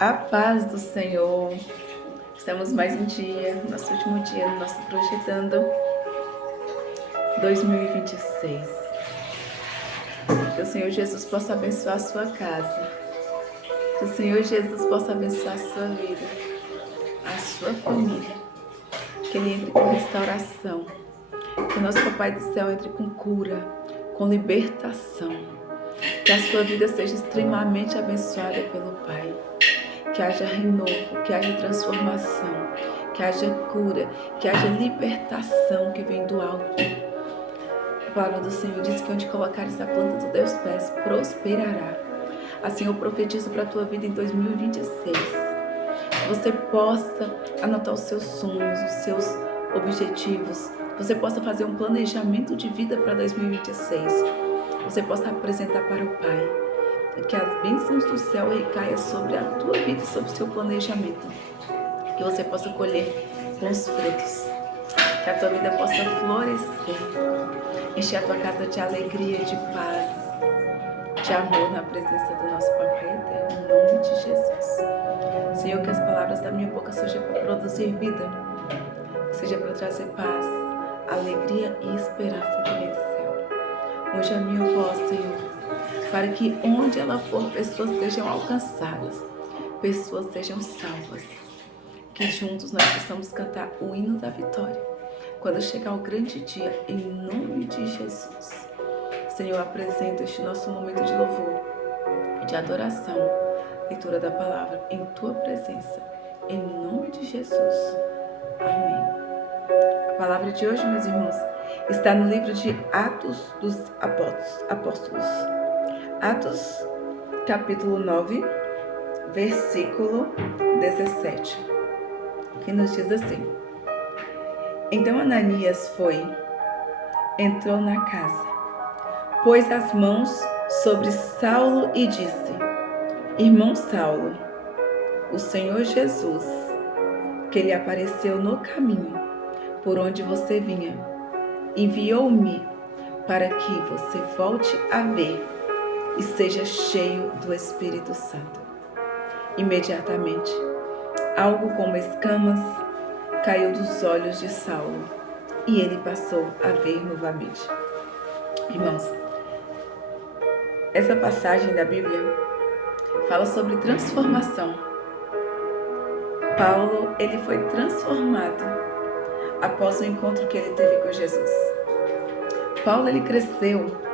A paz do Senhor. Estamos mais um dia, nosso último dia, no nosso Projetando 2026. Que o Senhor Jesus possa abençoar a sua casa. Que o Senhor Jesus possa abençoar a sua vida, a sua família. Que Ele entre com restauração. Que o nosso Papai do Céu entre com cura, com libertação. Que a sua vida seja extremamente abençoada pelo Pai. Que haja renovo, que haja transformação, que haja cura, que haja libertação que vem do alto. A palavra do Senhor diz que onde colocares a planta dos teus pés, prosperará. Assim eu profetizo para a tua vida em 2026. Que você possa anotar os seus sonhos, os seus objetivos. Que você possa fazer um planejamento de vida para 2026. Que você possa apresentar para o Pai. Que as bênçãos do céu recaiam sobre a tua vida e sobre o seu planejamento. Que você possa colher bons frutos. Que a tua vida possa florescer. Encher a tua casa de alegria, de paz, de amor na presença do nosso Papai Eterno. Em nome de Jesus. Senhor, que as palavras da minha boca sejam para produzir vida. Seja para trazer paz, alegria e esperança do meio do céu. Hoje a minha voz, Senhor, para que onde ela for, pessoas sejam alcançadas, pessoas sejam salvas. Que juntos nós possamos cantar o hino da vitória, quando chegar o grande dia, em nome de Jesus. Senhor, apresenta este nosso momento de louvor, de adoração, leitura da palavra em Tua presença, em nome de Jesus. Amém. A palavra de hoje, meus irmãos, está no livro de Atos dos Apóstolos. Atos, capítulo 9, versículo 17, que nos diz assim: Então Ananias entrou na casa, pôs as mãos sobre Saulo e disse: Irmão Saulo, o Senhor Jesus, que lhe apareceu no caminho por onde você vinha, enviou-me para que você volte a ver e seja cheio do Espírito Santo. Imediatamente, algo como escamas caiu dos olhos de Saulo e ele passou a ver novamente. Irmãos, essa passagem da Bíblia fala sobre transformação. Paulo, ele foi transformado após o encontro que ele teve com Jesus. Paulo, ele cresceu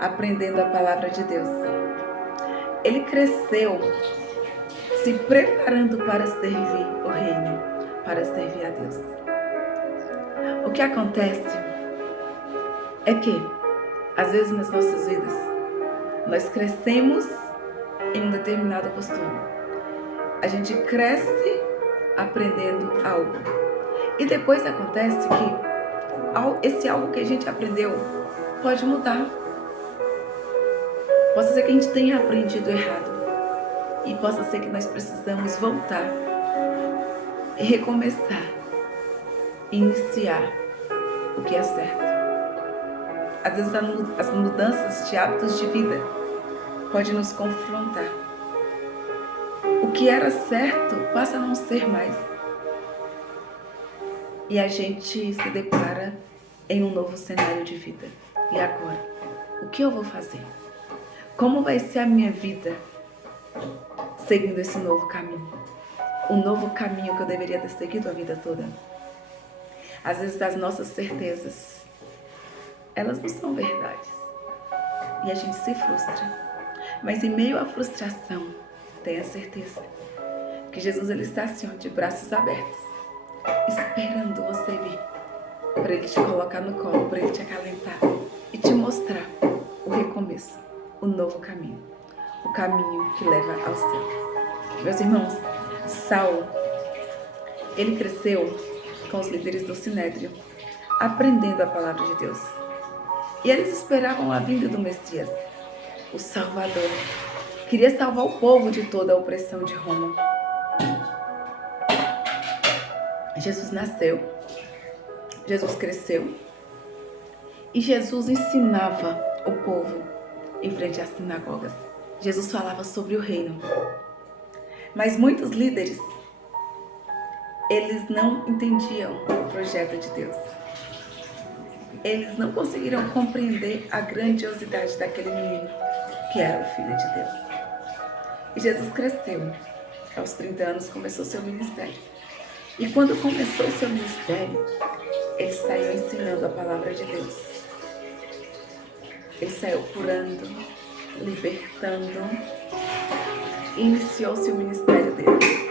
aprendendo a palavra de Deus. Ele cresceu se preparando para servir o reino, para servir a Deus. O que acontece é que, às vezes nas nossas vidas, nós crescemos em um determinado costume. A gente cresce aprendendo algo. E depois acontece que esse algo que a gente aprendeu pode mudar. Possa ser que a gente tenha aprendido errado. E possa ser que nós precisamos voltar e recomeçar, iniciar o que é certo. Às vezes as mudanças de hábitos de vida podem nos confrontar. O que era certo passa a não ser mais. E a gente se depara em um novo cenário de vida. E agora? O que eu vou fazer? Como vai ser a minha vida seguindo esse novo caminho? O novo caminho que eu deveria ter seguido a vida toda. Às vezes as nossas certezas, elas não são verdades. E a gente se frustra. Mas em meio à frustração, tenha certeza que Jesus, ele está assim, de braços abertos, esperando você vir, para ele te colocar no colo, para ele te acalentar e te mostrar o recomeço, o novo caminho, o caminho que leva ao céu. Meus irmãos, Saulo, ele cresceu com os líderes do Sinédrio, aprendendo a palavra de Deus. E eles esperavam a vinda do Messias, o Salvador. Queria salvar o povo de toda a opressão de Roma. Jesus nasceu, Jesus cresceu e Jesus ensinava o povo em frente às sinagogas. Jesus falava sobre o reino. Mas muitos líderes, eles não entendiam o projeto de Deus. Eles não conseguiram compreender a grandiosidade daquele menino, que era o Filho de Deus. E Jesus cresceu. Aos 30 anos começou seu ministério. E quando começou seu ministério, ele saiu ensinando a palavra de Deus. Ele saiu curando, libertando, e iniciou seu ministério dele.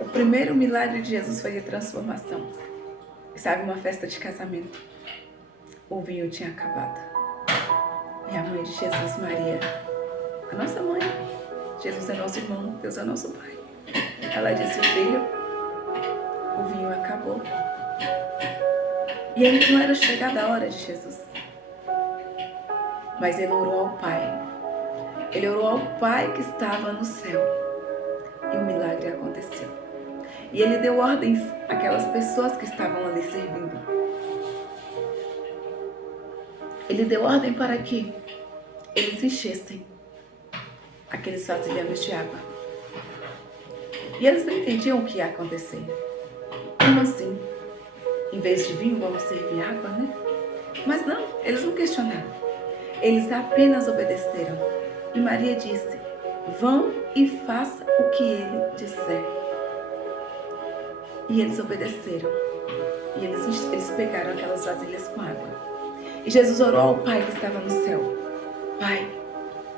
O primeiro milagre de Jesus foi de transformação. Sabe, uma festa de casamento. O vinho tinha acabado. E a mãe de Jesus, Maria, a nossa mãe, Jesus é nosso irmão, Deus é nosso Pai. Ela disse: filho, o vinho acabou. E ainda não era chegada a hora de Jesus. Mas ele orou ao Pai. Ele orou ao Pai que estava no céu. E o milagre aconteceu. E ele deu ordens àquelas pessoas que estavam ali servindo. Ele deu ordem para que eles enchessem aqueles vasilhames de água. E eles não entendiam o que ia acontecer. Como assim? Em vez de vinho, vamos servir água, né? Mas não, eles não questionaram. Eles apenas obedeceram. E Maria disse: vão e faça o que ele disser. E eles obedeceram. E eles pegaram aquelas vasilhas com água. E Jesus orou ao Pai que estava no céu: Pai,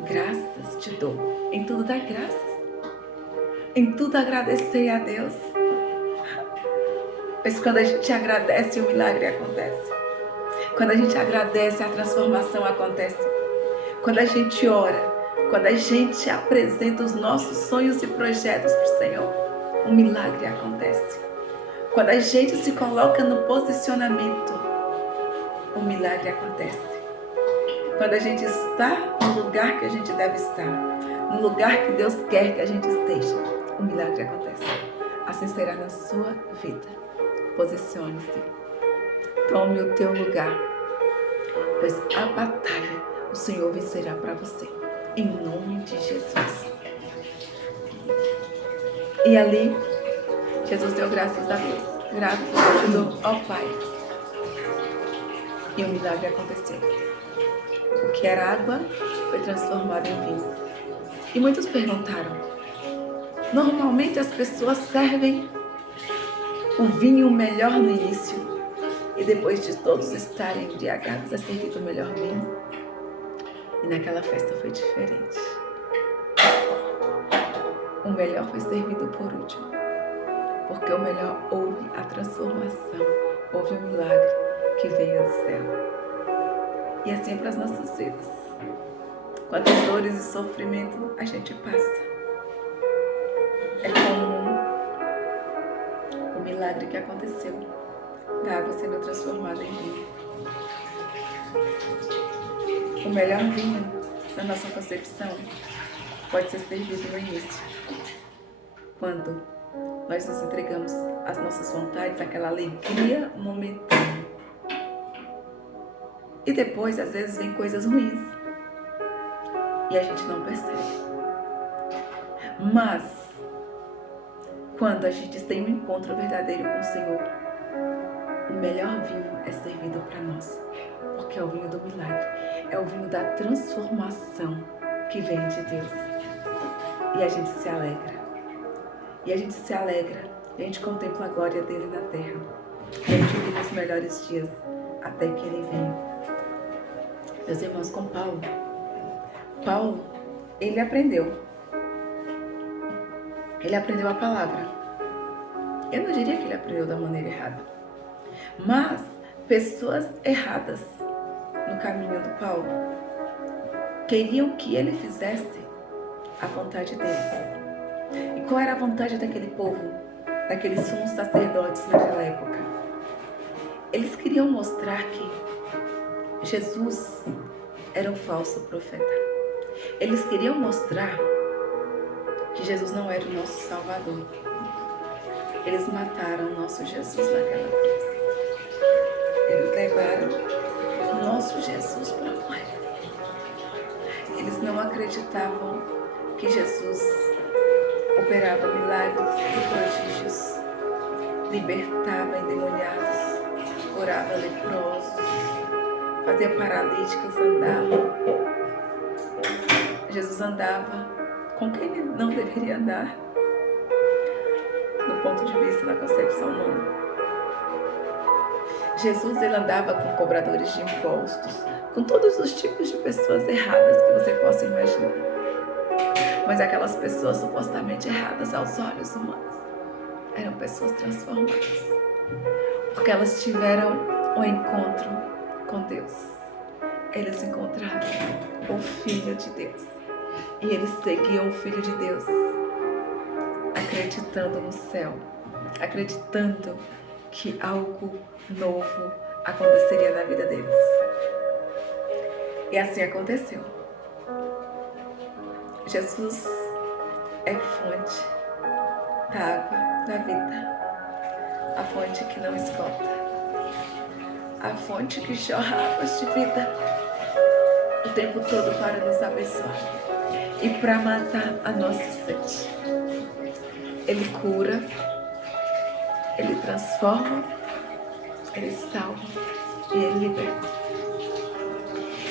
graças te dou. Em tudo dá graças. Em tudo agradecer a Deus. Pois quando a gente agradece, o milagre acontece. Quando a gente agradece, a transformação acontece. Quando a gente ora, quando a gente apresenta os nossos sonhos e projetos para o Senhor, o milagre acontece. Quando a gente se coloca no posicionamento, o milagre acontece. Quando a gente está no lugar que a gente deve estar, no lugar que Deus quer que a gente esteja, o milagre acontece. Assim será na sua vida. Posicione-se. Tome o teu lugar, pois a batalha o Senhor vencerá para você, em nome de Jesus. E ali, Jesus deu graças a Deus, graças ao Pai, e o milagre aconteceu. O que era água foi transformado em vinho. E muitos perguntaram: normalmente as pessoas servem o vinho melhor no início, e depois de todos estarem embriagados, é servido o melhor vinho. E naquela festa foi diferente. O melhor foi servido por último, porque o melhor houve a transformação, houve o milagre que veio do céu. E assim é para as nossas vidas. Quantas dores e sofrimento a gente passa. É como o milagre que aconteceu, da água sendo transformada em vinho. O melhor vinho, na nossa concepção, pode ser servido no início, quando nós nos entregamos às nossas vontades, aquela alegria momentânea. E depois, às vezes, vem coisas ruins e a gente não percebe. Mas, quando a gente tem um encontro verdadeiro com o Senhor, o melhor vinho é servido para nós, porque é o vinho do milagre, é o vinho da transformação que vem de Deus. E a gente se alegra. E a gente se alegra, e a gente contempla a glória dele na terra. E a gente vive os melhores dias até que ele venha. Meus irmãos, com Paulo, ele aprendeu a palavra. Eu não diria que ele aprendeu da maneira errada, mas pessoas erradas no caminho do Paulo queriam que ele fizesse a vontade deles. E qual era a vontade daquele povo, daqueles sumos sacerdotes naquela época? Eles queriam mostrar que Jesus era um falso profeta. Eles queriam mostrar que Jesus não era o nosso Salvador. Eles mataram o nosso Jesus naquela cruz. Eles levaram o nosso Jesus para a morte. Eles não acreditavam que Jesus operava milagres e prodígios, libertava endemoniados, curava leprosos, fazia paralíticos andar. Jesus andava com quem ele não deveria andar, do ponto de vista da concepção humana. Jesus, ele andava com cobradores de impostos, com todos os tipos de pessoas erradas que você possa imaginar. Mas aquelas pessoas supostamente erradas aos olhos humanos eram pessoas transformadas, porque elas tiveram um encontro com Deus. Eles encontraram o Filho de Deus e eles seguiam o Filho de Deus, acreditando no céu, acreditando que algo novo aconteceria na vida deles. E assim aconteceu. Jesus é fonte da água da vida, a fonte que não esgota, a fonte que jorra águas de vida o tempo todo para nos abençoar e para matar a nossa sede. Ele cura, ele transforma, ele salva e ele liberta.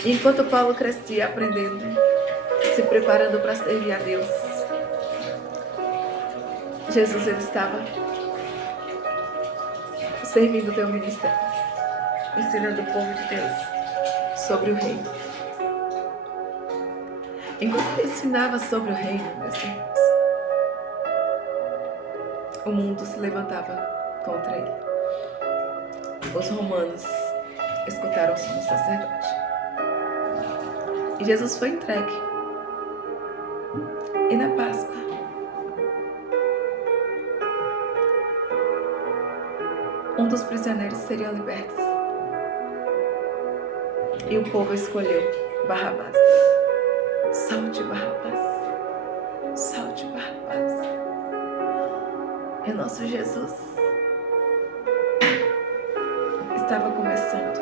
E enquanto Paulo crescia aprendendo, se preparando para servir a Deus, Jesus, ele estava servindo o teu ministério, ensinando o povo de Deus sobre o reino. Enquanto ele ensinava sobre o reino, meus irmãos, o mundo se levantava contra ele. Os romanos escutaram o sumo sacerdote. E Jesus foi entregue. E na Páscoa, um dos prisioneiros seria liberto. E o povo escolheu Barrabás. Solte Barrabás. Solte Barrabás. E o nosso Jesus estava começando,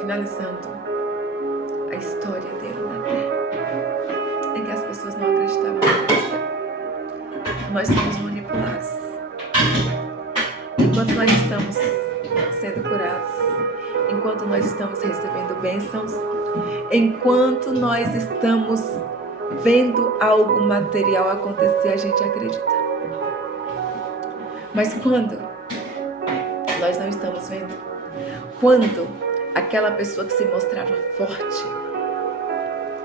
finalizando a história dele na terra, em que as pessoas não acreditavam em Cristo. Nós somos manipulados. Enquanto nós estamos sendo curados, enquanto nós estamos recebendo bênçãos, enquanto nós estamos vendo algo material acontecer, a gente acredita. Mas quando nós não estamos vendo, quando aquela pessoa que se mostrava forte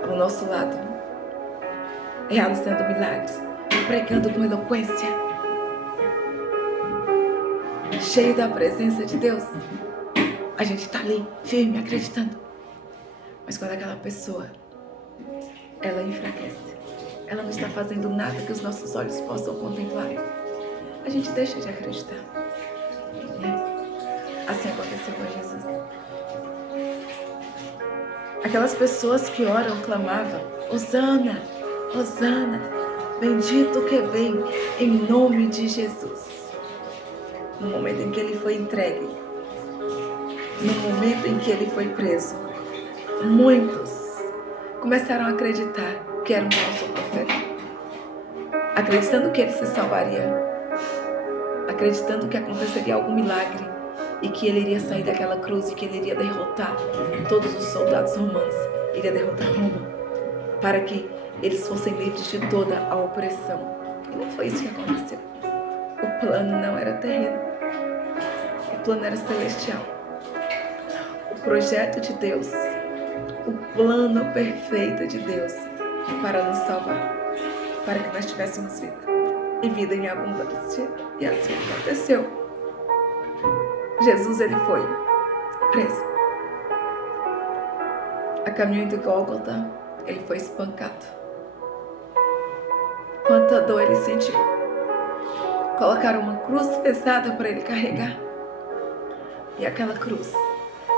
ao nosso lado, realizando milagres, pregando com eloquência, cheio da presença de Deus, a gente está ali, firme, acreditando. Mas quando aquela pessoa, ela enfraquece, ela não está fazendo nada que os nossos olhos possam contemplar, a gente deixa de acreditar. Assim aconteceu com Jesus. Aquelas pessoas que oram, clamavam: Hosana, Hosana, bendito que vem em nome de Jesus. No momento em que ele foi entregue, no momento em que ele foi preso, muitos começaram a acreditar que era um falso profeta, acreditando que ele se salvaria, acreditando que aconteceria algum milagre e que ele iria sair daquela cruz e que ele iria derrotar todos os soldados romanos, iria derrotar Roma, para que eles fossem livres de toda a opressão. E não foi isso que aconteceu. O plano não era terreno, o plano era celestial. O projeto de Deus, o plano perfeito de Deus para nos salvar, para que nós tivéssemos vida e vida em abundância. E assim aconteceu. Jesus, ele foi preso. A caminho de Gólgota, ele foi espancado. Quanta dor ele sentiu. Colocaram uma cruz pesada para ele carregar. E aquela cruz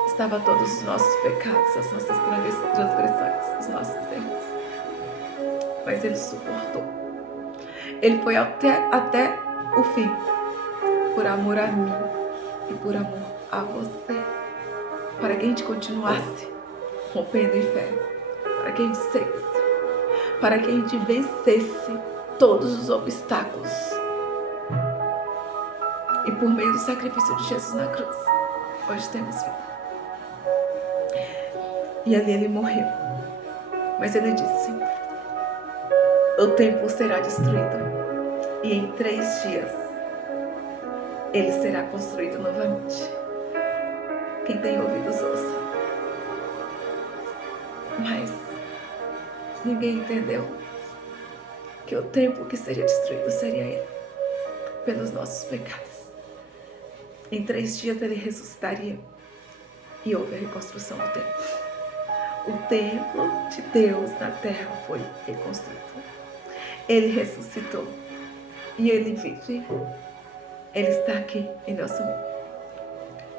estava todos os nossos pecados, as nossas transgressões, os nossos erros. Mas ele suportou. Ele foi até o fim, por amor a mim e por amor a você, para que a gente continuasse rompendo em fé, para que a gente seguisse, para que a gente vencesse todos os obstáculos. E por meio do sacrifício de Jesus na cruz, hoje temos vida. E ali ele morreu. Mas ele disse: o templo será destruído. E em 3 dias, ele será construído novamente. Quem tem ouvidos, ouça. Mas ninguém entendeu que o templo que seria destruído seria ele, pelos nossos pecados. Em 3 dias ele ressuscitaria e houve a reconstrução do templo. O templo de Deus na terra foi reconstruído. Ele ressuscitou e ele vive. Ele está aqui em nosso meio.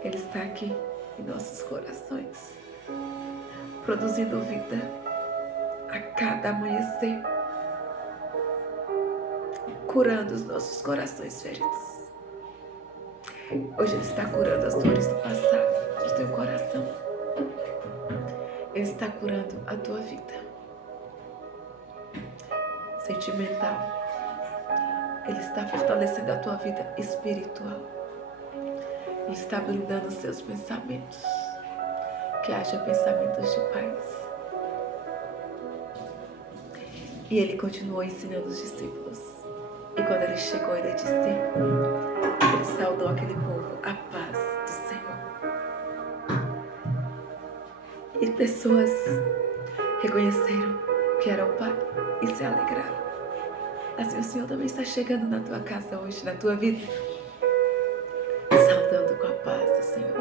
Ele está aqui em nossos corações, produzindo vida a cada amanhecer, curando os nossos corações feridos. Hoje Ele está curando as dores do passado, do teu coração. Ele está curando a tua vida sentimental. Ele está fortalecendo a tua vida espiritual. Ele está blindando os seus pensamentos. Que haja pensamentos de paz. E Ele continuou ensinando os discípulos. E quando Ele chegou, Ele disse: Ele saudou aquele povo, a paz do Senhor. E pessoas reconheceram que era o Pai e se alegraram. Assim o Senhor também está chegando na tua casa hoje, na tua vida, saudando com a paz do Senhor.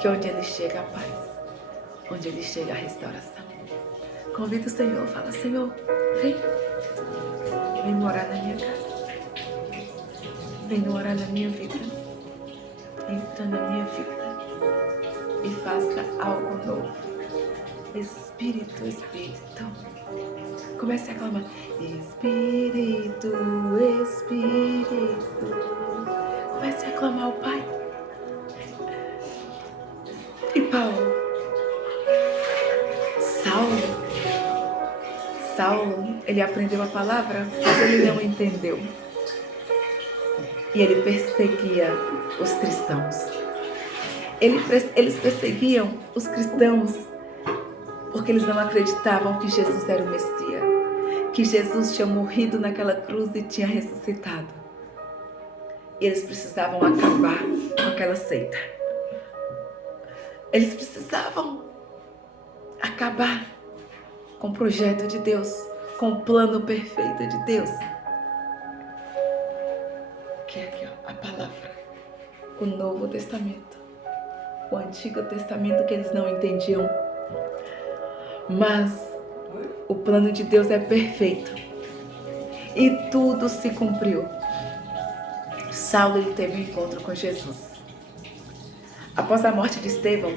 Que onde Ele chega a paz, onde Ele chega a restauração. Convida o Senhor, fala: Senhor, vem morar na minha casa. Vem morar na minha vida. Entra na minha vida e faça algo novo. Espírito, Espírito. Comece a clamar: Espírito, Espírito. Comece a clamar ao Pai. E Saulo, ele aprendeu a palavra, mas ele não entendeu. E ele perseguia os cristãos. Eles perseguiam os cristãos porque eles não acreditavam que Jesus era o Messias, que Jesus tinha morrido naquela cruz e tinha ressuscitado. E eles precisavam acabar com aquela seita. Eles precisavam acabar com o projeto de Deus, com o plano perfeito de Deus. Que é aqui, ó, a palavra, o Novo Testamento, o Antigo Testamento que eles não entendiam. Mas o plano de Deus é perfeito e tudo se cumpriu. Saulo, ele teve um encontro com Jesus. Após a morte de Estevão,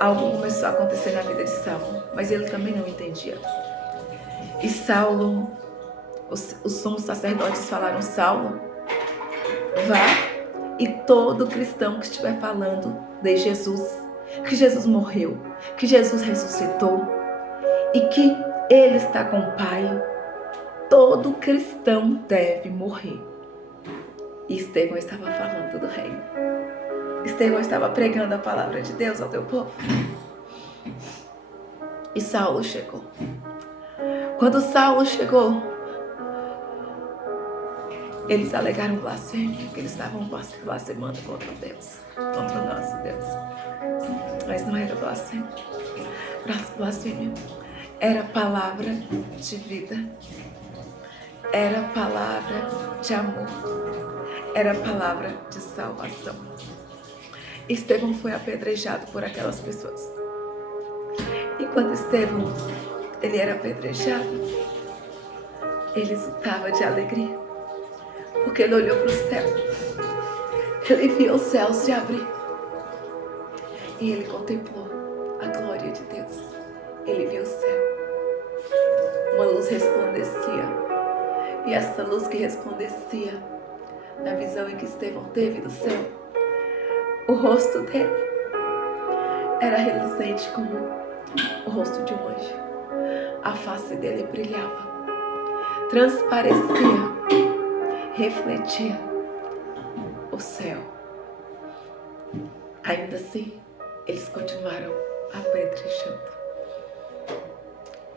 algo começou a acontecer na vida de Saulo, mas ele também não entendia. E Saulo, os sumos sacerdotes falaram: Saulo, vá, e todo cristão que estiver falando de Jesus, que Jesus morreu, que Jesus ressuscitou e que Ele está com o Pai, todo cristão deve morrer. E Estevão estava falando do reino. Estevão estava pregando a palavra de Deus ao teu povo. E Saulo chegou. Quando Saulo chegou, eles alegaram blasfêmia, que eles estavam blasfemando contra Deus, contra o nosso Deus. Mas não era blasfêmia. Blasfêmia era palavra de vida. Era palavra de amor. Era palavra de salvação. Estevão foi apedrejado por aquelas pessoas. E quando Estevão, ele era apedrejado, ele exultava de alegria, porque ele olhou para o céu. Ele viu o céu se abrir. E ele contemplou a glória de Deus. Ele viu o céu. Uma luz resplandecia. E essa luz que resplandecia, na visão em que Estevão teve do céu, o rosto dele era reluzente como o rosto de um anjo. a face dele brilhava, transparecia, refletia o céu. Ainda assim, eles continuaram apedrejando.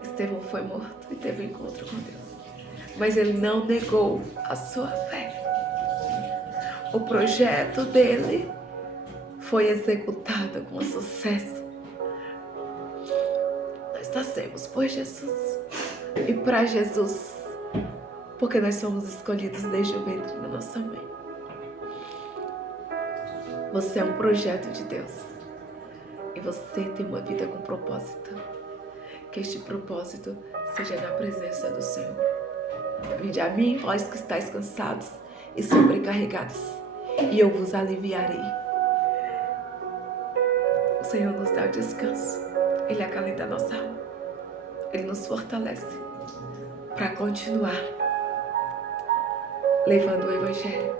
Estevão foi morto e teve um encontro com Deus, mas ele não negou a sua fé. O projeto dele foi executado com sucesso. Nós nascemos por Jesus e para Jesus, porque nós somos escolhidos desde o ventre da nossa mãe. Você é um projeto de Deus e você tem uma vida com propósito. Que este propósito seja na presença do Senhor. Vinde a mim, vós que estáis cansados e sobrecarregados, e eu vos aliviarei. O Senhor nos dá o descanso, Ele acalenta a nossa alma, Ele nos fortalece para continuar levando o Evangelho,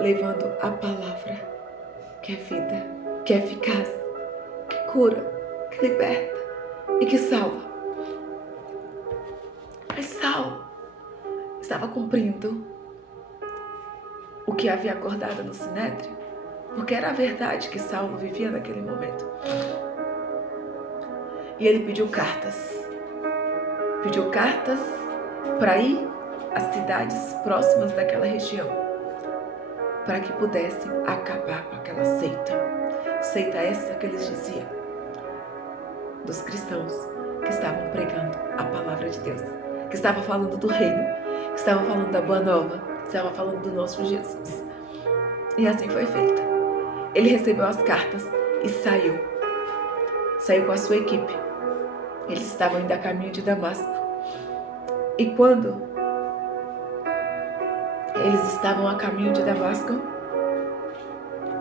levando a palavra que é vida, que é eficaz, que cura, que liberta e que salva. Mas Saulo estava cumprindo o que havia acordado no Sinédrio, porque era a verdade que Saulo vivia naquele momento. E ele pediu cartas para ir às cidades próximas daquela região, para que pudessem acabar com aquela seita essa que eles diziam, dos cristãos que estavam pregando a palavra de Deus, que estavam falando do reino, que estavam falando da boa nova, que estavam falando do nosso Jesus. E assim foi feito. Ele recebeu as cartas e saiu com a sua equipe. Eles estavam indo a caminho de Damasco. E quando eles estavam a caminho de Damasco,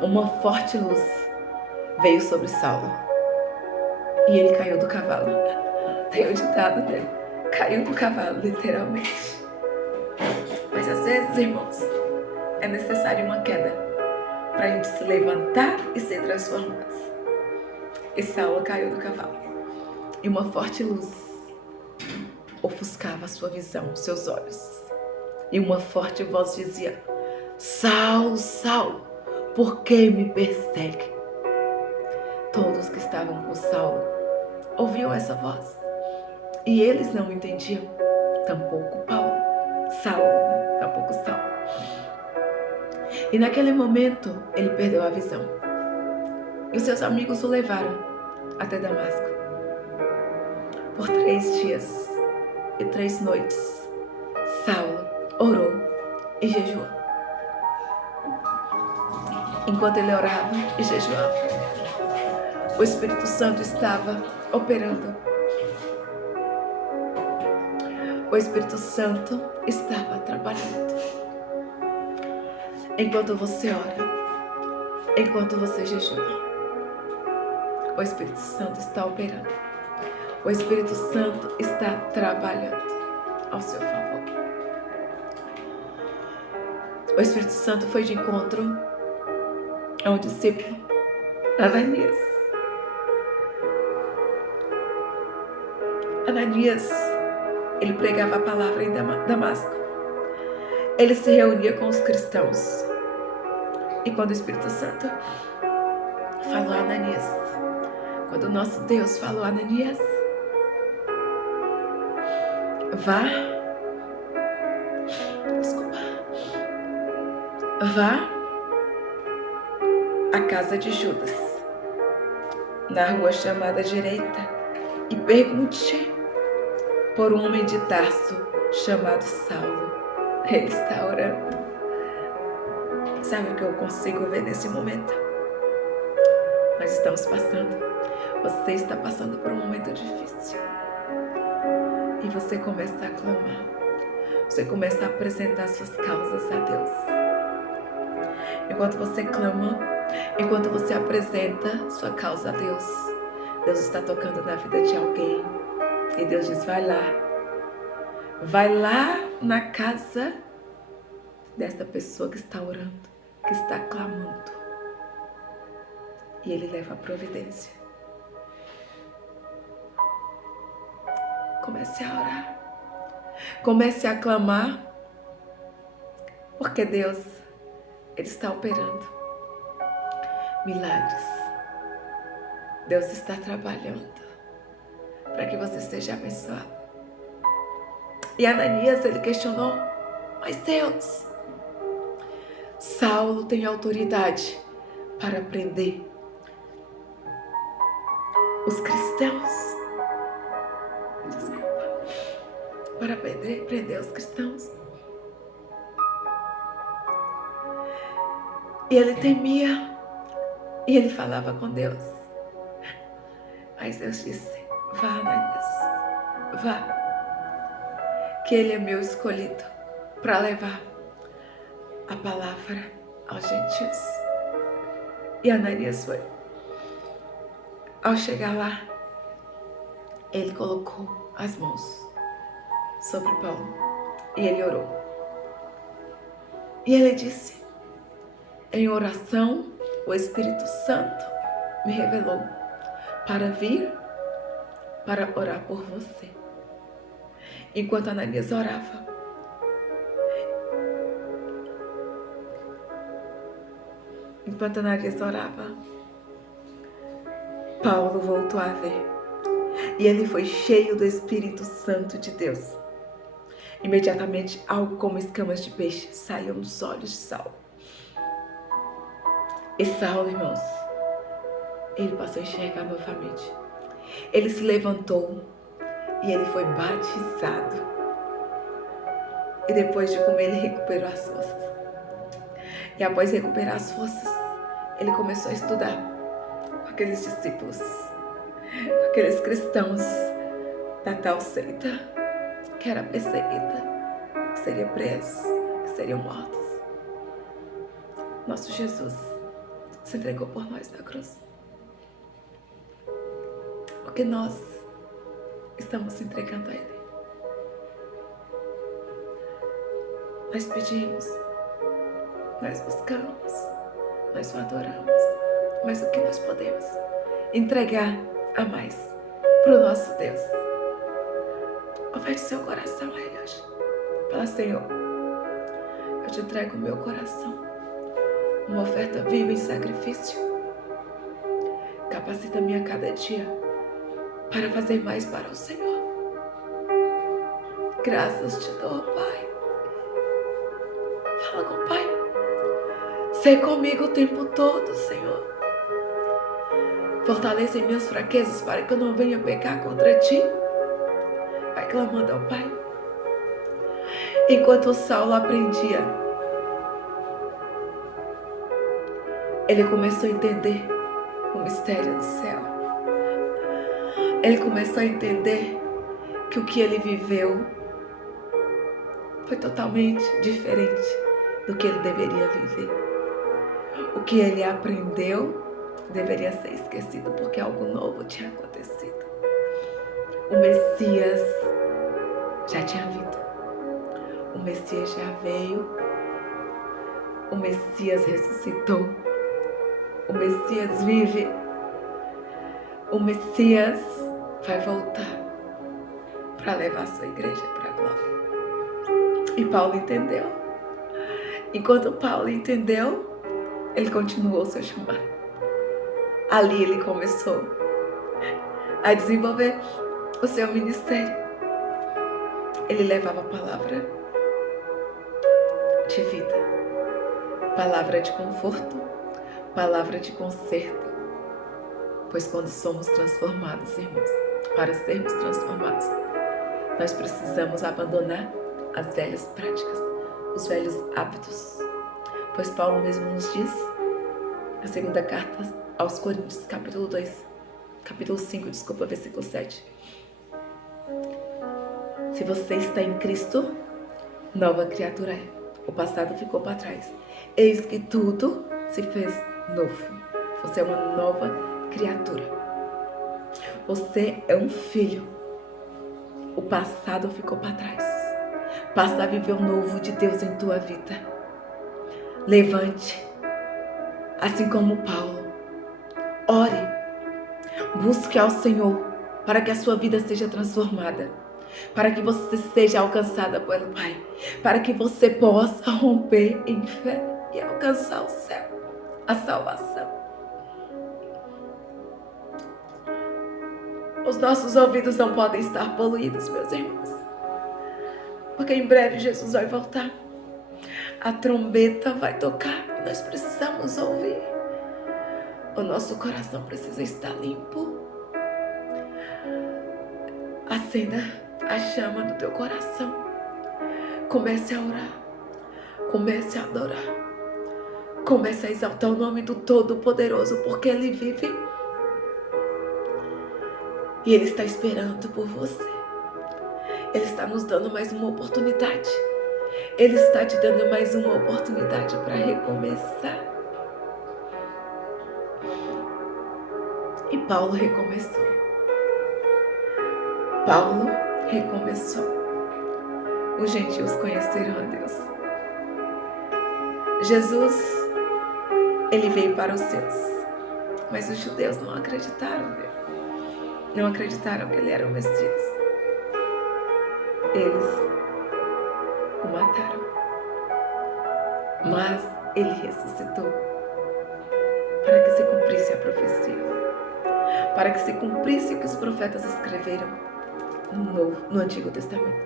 uma forte luz veio sobre Saulo. E ele caiu do cavalo. Tem o ditado dele. Caiu do cavalo, literalmente. Mas às vezes, irmãos, é necessário uma queda para a gente se levantar e ser transformados. E Saulo caiu do cavalo. E uma forte luz ofuscava a sua visão, os seus olhos. E uma forte voz dizia: Saulo, Saulo, por que me persegue? Todos que estavam com Saulo ouviam essa voz. E eles não entendiam. Tampouco Saulo. E naquele momento, ele perdeu a visão. E os seus amigos o levaram até Damasco. Por 3 dias e 3 noites, Saulo orou e jejuou. Enquanto ele orava e jejuava, o Espírito Santo estava operando. O Espírito Santo estava trabalhando. Enquanto você ora, enquanto você jejua, o Espírito Santo está operando. O Espírito Santo está trabalhando ao seu favor. O Espírito Santo foi de encontro a um discípulo, Ananias. Ananias, ele pregava a palavra em Damasco. Ele se reunia com os cristãos. E quando o Espírito Santo falou a Ananias, quando o nosso Deus falou a Ananias, vá à casa de Judas, na rua chamada direita, e pergunte por um homem de Tarso chamado Saulo. Ele está orando. Sabe o que eu consigo ver nesse momento? Nós estamos passando. Você está passando por um momento difícil. E você começa a clamar. Você começa a apresentar suas causas a Deus. Enquanto você clama, enquanto você apresenta sua causa a Deus, Deus está tocando na vida de alguém. E Deus diz: vai lá. Vai lá na casa desta pessoa que está orando, que está clamando. E Ele leva a providência. Comece a orar. Comece a clamar. Porque Deus, Ele está operando milagres. Deus está trabalhando para que você seja abençoado. E Ananias, ele questionou: mas Deus, Saulo tem autoridade para prender os cristãos. Desculpa. Para prender os cristãos. E ele temia. E ele falava com Deus. Mas Deus disse: vá, Ananias, vá. Que ele é meu escolhido para levar a palavra aos gentios. E Ananias foi. Ao chegar lá, ele colocou as mãos sobre Paulo e ele orou. E ele disse: em oração, o Espírito Santo me revelou para vir para orar por você. Enquanto Ananias orava, Paulo voltou a ver. E ele foi cheio do Espírito Santo de Deus. Imediatamente, algo como escamas de peixe saiu dos olhos de Saulo. E Saulo, irmãos, ele passou a enxergar novamente. Ele se levantou e ele foi batizado. E depois de comer, ele recuperou as forças. E após recuperar as forças, ele começou a estudar com aqueles discípulos, com aqueles cristãos da tal seita que era perseguida, que seriam presos, que seriam mortos. Nosso Jesus se entregou por nós na cruz. Porque nós estamos se entregando a Ele. Nós pedimos, nós buscamos, nós o adoramos. Mas o que nós podemos entregar a mais para o nosso Deus? Oferte seu coração a Ele hoje. Fala: Senhor, eu te entrego o meu coração, uma oferta viva em sacrifício. Capacita-me a cada dia para fazer mais para o Senhor. Graças te dou, Pai. Fala com o Pai. Sei comigo o tempo todo, Senhor. Fortalece minhas fraquezas para que eu não venha pecar contra ti. Vai clamando ao Pai. Enquanto Saulo aprendia, ele começou a entender o mistério do céu. Ele começou a entender que o que ele viveu foi totalmente diferente do que ele deveria viver. O que ele aprendeu deveria ser esquecido, porque algo novo tinha acontecido. O Messias já tinha vindo. O Messias já veio. O Messias ressuscitou. O Messias vive. O Messias vai voltar para levar a sua igreja para a glória. E Paulo entendeu. Enquanto Paulo entendeu, ele continuou seu chamado. Ali ele começou a desenvolver o seu ministério. Ele levava a palavra de vida, palavra de conforto, palavra de conserto. Pois quando somos transformados, irmãos, para sermos transformados, nós precisamos abandonar as velhas práticas, os velhos hábitos. Pois Paulo mesmo nos diz, na segunda carta aos Coríntios, capítulo 5, versículo 7. Se você está em Cristo, nova criatura é. O passado ficou para trás. Eis que tudo se fez novo. Você é uma nova criatura. Você é um filho. O passado ficou para trás. Passa a viver o novo de Deus em tua vida. Levante, assim como Paulo. Ore. Busque ao Senhor para que a sua vida seja transformada. para que você seja alcançada pelo Pai, para que você possa romper em fé e alcançar o céu, a salvação. Os nossos ouvidos não podem estar poluídos, meus irmãos, porque em breve Jesus vai voltar. A trombeta vai tocar e nós precisamos ouvir. O nosso coração precisa estar limpo. Acenda a chama do teu coração. Comece a orar. Comece a adorar. Comece a exaltar o nome do Todo-Poderoso, porque Ele vive. E Ele está esperando por você. Ele está nos dando mais uma oportunidade. Ele está te dando mais uma oportunidade para recomeçar. E Paulo recomeçou. Paulo recomeçou. Os gentios conheceram a Deus. Jesus, ele veio para os seus, mas os judeus não acreditaram nele. Não acreditaram que ele era o Messias. Eles o mataram. Mas ele ressuscitou para que se cumprisse a profecia, para que se cumprisse o que os profetas escreveram no Antigo Testamento.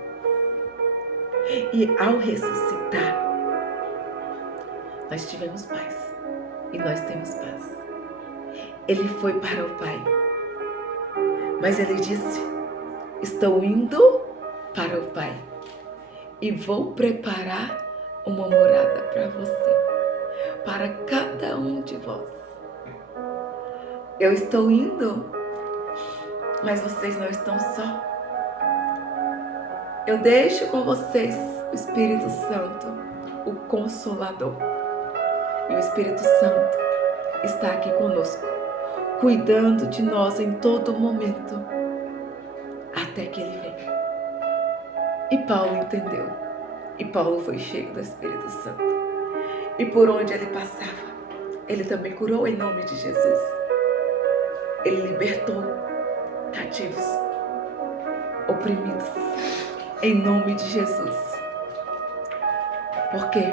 E ao ressuscitar, nós tivemos paz e nós temos paz. Ele foi para o Pai, mas ele disse: estou indo para o Pai e vou preparar uma morada para você, para cada um de vós. Eu estou indo, mas vocês não estão só. Eu deixo com vocês o Espírito Santo, o Consolador. E o Espírito Santo está aqui conosco, cuidando de nós em todo momento, até que Ele venha. E Paulo entendeu. E Paulo foi cheio do Espírito Santo. E por onde ele passava, ele também curou em nome de Jesus. Ele libertou cativos, oprimidos, em nome de Jesus. Porque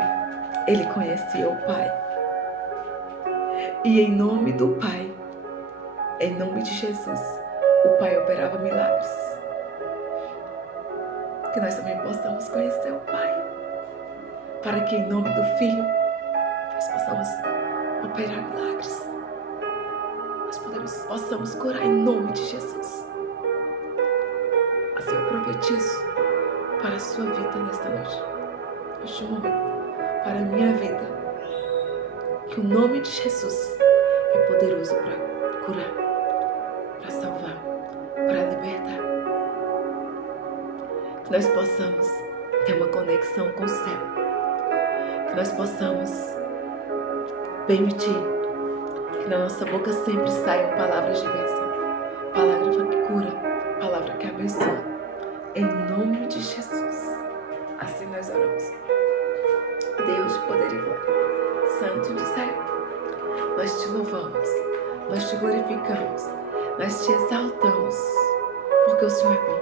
ele conhecia o Pai. E em nome do Pai, em nome de Jesus, o Pai operava milagres. Que nós também possamos conhecer o Pai, para que em nome do Filho nós possamos operar milagres. Nós possamos curar em nome de Jesus. Assim eu profetizo para a sua vida nesta noite, neste momento, para a minha vida, que o nome de Jesus é poderoso para curar, para salvar, para libertar. Que nós possamos ter uma conexão com o céu. Que nós possamos permitir que na nossa boca sempre saiam palavras de bênção, palavra que cura, palavra que abençoa. Em nome de Jesus. Assim nós oramos. Deus de poder e glória, Santo de Israel, nós te louvamos, nós te glorificamos, nós te exaltamos, porque o Senhor é bom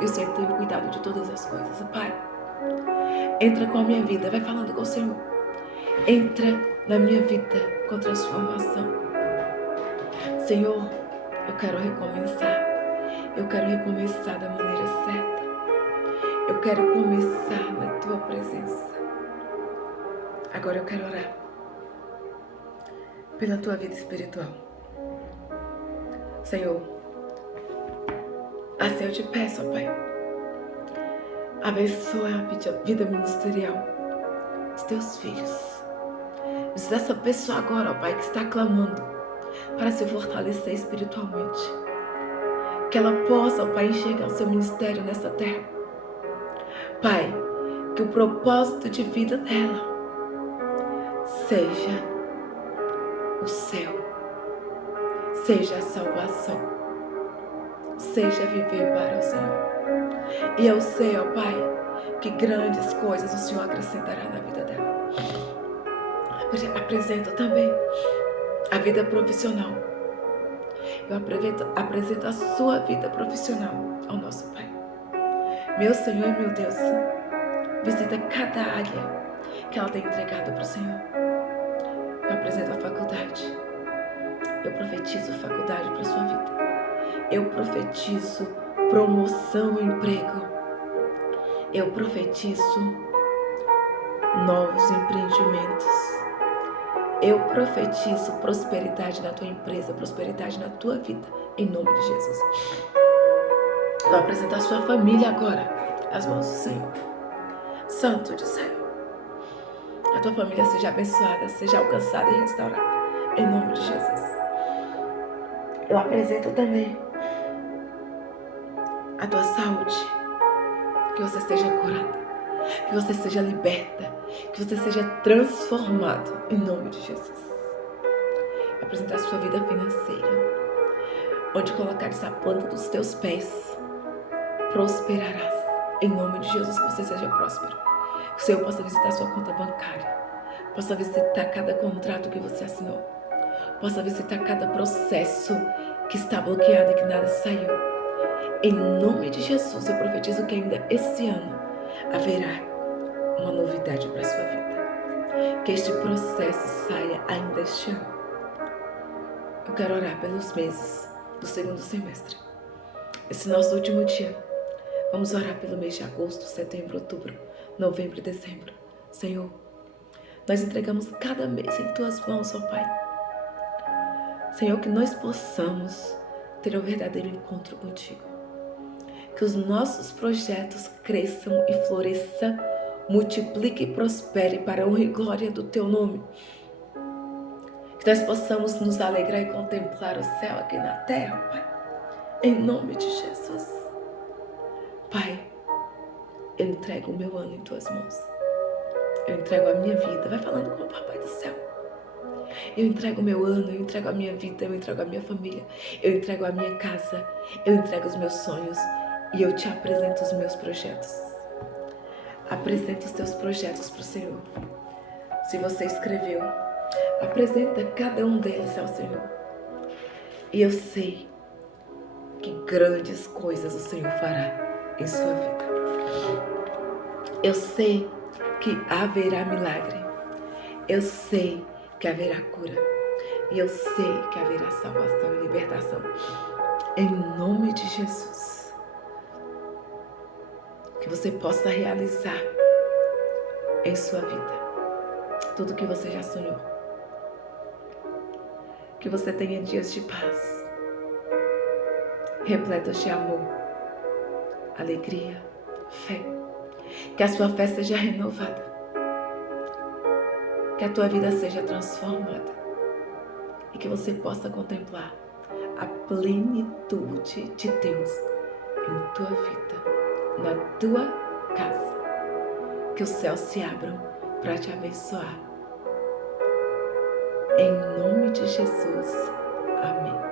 e o Senhor tem cuidado de todas as coisas. Pai, entra com a minha vida, vai falando com o Senhor. Entra na minha vida com transformação. Senhor, eu quero recomeçar. Eu quero recomeçar da maneira certa. Eu quero começar na tua presença. Agora eu quero orar pela tua vida espiritual. Senhor, assim eu te peço, ó Pai, abençoa a vida ministerial dos teus filhos. Visita essa pessoa agora, ó Pai, que está clamando para se fortalecer espiritualmente. Que ela possa, ó Pai, enxergar o seu ministério nessa terra. Pai, que o propósito de vida dela seja o céu, seja a salvação, seja viver para o Senhor. E eu sei, ó Pai, que grandes coisas o Senhor acrescentará na vida dela. Apresento também a vida profissional. Eu apresento a sua vida profissional ao nosso Pai. Meu Senhor e meu Deus, visita cada área que ela tem entregado para o Senhor. Eu apresento a faculdade. Eu profetizo faculdade para a sua vida. Eu profetizo promoção no emprego. Eu profetizo novos empreendimentos. Eu profetizo prosperidade na tua empresa, prosperidade na tua vida, em nome de Jesus. Eu apresento a sua família agora, às mãos do Senhor. Santo de Israel, a tua família seja abençoada, seja alcançada e restaurada, em nome de Jesus. Eu apresento também a tua saúde, que você seja curada, que você seja liberta, que você seja transformado, em nome de Jesus. Eu apresento a sua vida financeira, onde colocares a planta dos teus pés, prosperarás, em nome de Jesus, que você seja próspero, que o Senhor possa visitar a sua conta bancária, possa visitar cada contrato que você assinou, possa visitar cada processo que está bloqueado e que nada saiu. Em nome de Jesus, eu profetizo que ainda esse ano haverá uma novidade para a sua vida, que este processo saia ainda este ano. Eu quero orar pelos meses do segundo semestre. Esse nosso último dia, vamos orar pelo mês de agosto, setembro, outubro, novembro e dezembro. Senhor, nós entregamos cada mês em tuas mãos, ó Pai. Senhor, que nós possamos ter um verdadeiro encontro contigo. Que os nossos projetos cresçam e floresçam, multipliquem e prosperem para a honra e glória do teu nome. Que nós possamos nos alegrar e contemplar o céu aqui na terra, Pai. Em nome de Jesus. Pai, eu entrego o meu ano em tuas mãos. Eu entrego a minha vida. Vai falando com o Papai do céu. Eu entrego o meu ano, eu entrego a minha vida, eu entrego a minha família, eu entrego a minha casa, eu entrego os meus sonhos e eu te apresento os meus projetos. Apresenta os teus projetos para o Senhor. Se você escreveu, apresenta cada um deles ao Senhor. E eu sei que grandes coisas o Senhor fará em sua vida. Eu sei que haverá milagre. Eu sei que haverá cura. E eu sei que haverá salvação e libertação. Em nome de Jesus. Que você possa realizar em sua vida tudo que você já sonhou. Que você tenha dias de paz, repletos de amor, alegria, fé. Que a sua fé seja renovada. Que a tua vida seja transformada. E que você possa contemplar a plenitude de Deus em tua vida, na tua casa. Que os céus se abram para te abençoar. Em nome de Jesus. Amém.